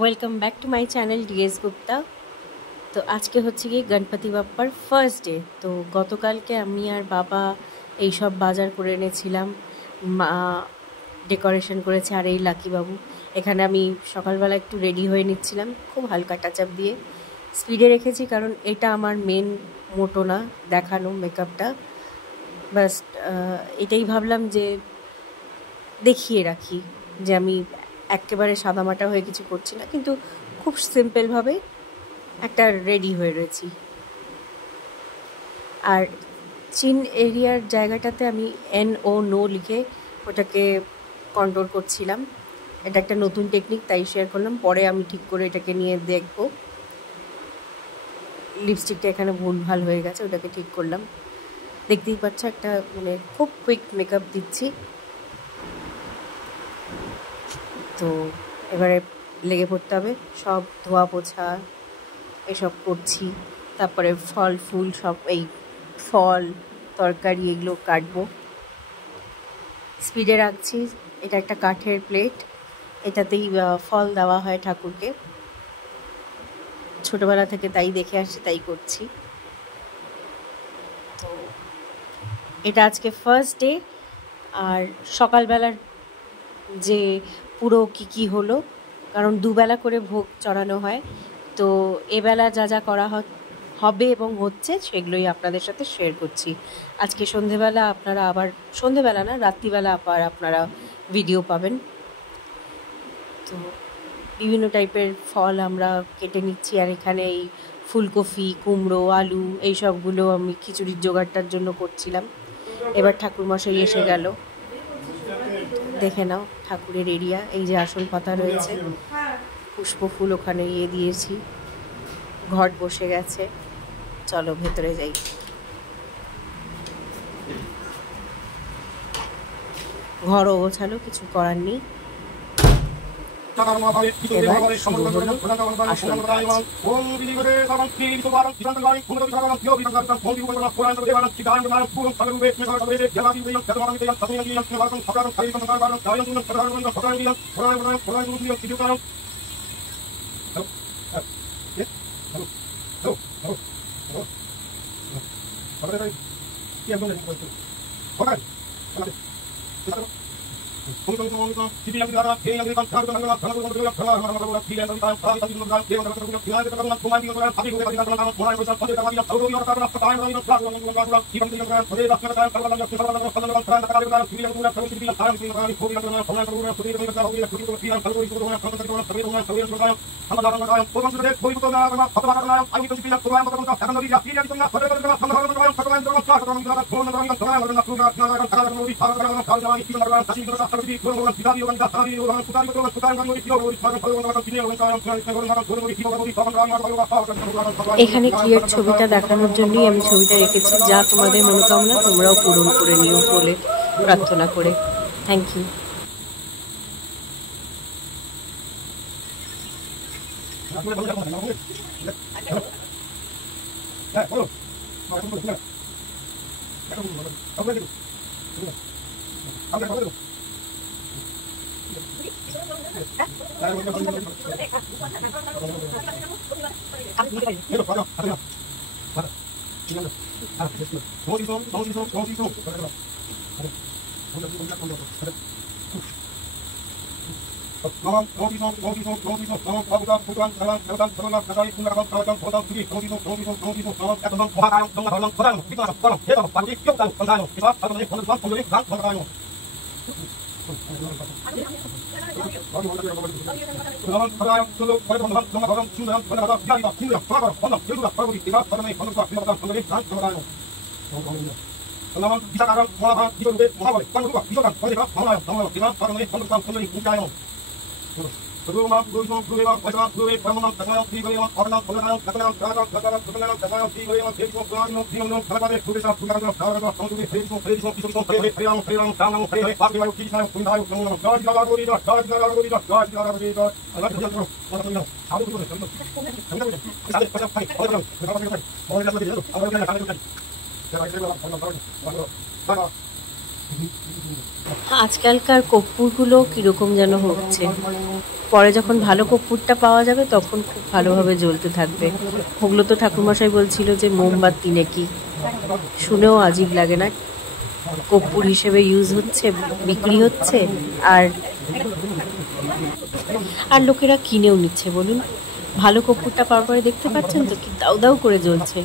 Welcome back to my channel DS Gupta. তো আজকে হচ্ছে কি গণপতি বাপ্পার ফার্স্ট ডে। তো গতকালকে আমি আর বাবা এইসব বাজার করে এনেছিলাম, মা ডেকোরেশন করেছে, আর এই লাকি বাবু। এখানে আমি সকালবেলা একটু রেডি হয়ে নিচ্ছিলাম, খুব হালকা টাচ আপ দিয়ে স্পিডে রেখেছি, কারণ এটা আমার মেন মোটো না দেখানো মেকআপটা। বাস এটাই ভাবলাম যে দেখিয়ে রাখি যে আমি একেবারে সাদামাটা হয়ে কিছু করছি না, কিন্তু খুব সিম্পলভাবে একটা রেডি হয়ে রয়েছি। আর চিন এরিয়ার জায়গাটাতে আমি নো লিখে ওটাকে কন্ট্রোল করছিলাম। এটা একটা নতুন টেকনিক, তাই শেয়ার করলাম। পরে আমি ঠিক করে এটাকে নিয়ে দেখব। লিপস্টিকটা এখানে ভুলভাল হয়ে গেছে, ওটাকে ঠিক করলাম। দেখতেই পাচ্ছ একটা মানে খুব কুইক মেকআপ দিচ্ছি। তো এবারে লেগে পড়তে হবে, সব ধোয়া পোছা এসব করছি। তারপরে ফল ফুল সব, এই ফল তরকারি এগুলো কাটবো, স্পিডে রাখছি। এটা একটা কাঠের প্লেট, এটাতেই ফল দেওয়া হয় ঠাকুরকে। ছোটবেলা থেকে তাই দেখে আসছি, তাই করছি। তো এটা আজকে ফার্স্ট ডে। আর সকালবেলার যে পুরো কি হলো, কারণ দুবেলা করে ভোগ চড়ানো হয়, তো এবেলা যা যা করা হবে এবং হচ্ছে সেগুলোই আপনাদের সাথে শেয়ার করছি। আজকে সন্ধেবেলা আপনারা আবার, সন্ধেবেলা না রাত্রিবেলা আবার আপনারা ভিডিও পাবেন। তো বিভিন্ন টাইপের ফল আমরা কেটে নিচ্ছি। আর এখানে এই ফুলকপি, কুমড়ো, আলু এই সবগুলো আমি খিচুড়ির জোগাড়টার জন্য করছিলাম। এবার ঠাকুরমশাই এসে গেল, দেখে নাও ঠাকুরের এরিয়া। এই যে আসল পাতা রয়েছে, পুষ্প ফুল ওখানে দিয়েছি, ঘট বসে গেছে। চলো ভেতরে যাই। ঘরও গোছালো, কিছু করার নেই। এবার শুরু হলো আসল কাজ। এখানে ক্লিয়ার ছবিটা দেখানোর জন্যই আমি ছবিটা রেখেছি, যা তোমাদের মনোকামনা তোমরাও পূরণ করে নিও বলে প্রার্থনা করে। Thank you. আজকালকার কর্পূরগুলো কিরকম যেন হচ্ছে, পরে যখন ভালো কর্পূরটা পাওয়া যাবে তখন খুব ভালোভাবে জ্বলতে থাকবে। ওগুলো তো ঠাকুরমশাই বলছিল যে মোমবাতি নাকি, শুনেও আজীব লাগে না? কর্পূর হিসেবে ইউজ হচ্ছে, বিক্রি হচ্ছে, আর আর লোকেরা কিনেও নিচ্ছে। বলুন, ভালো কর্পূরটা পাওয়ার পরে দেখতে পাচ্ছেন তো কি দাউ দাউ করে জ্বলছে।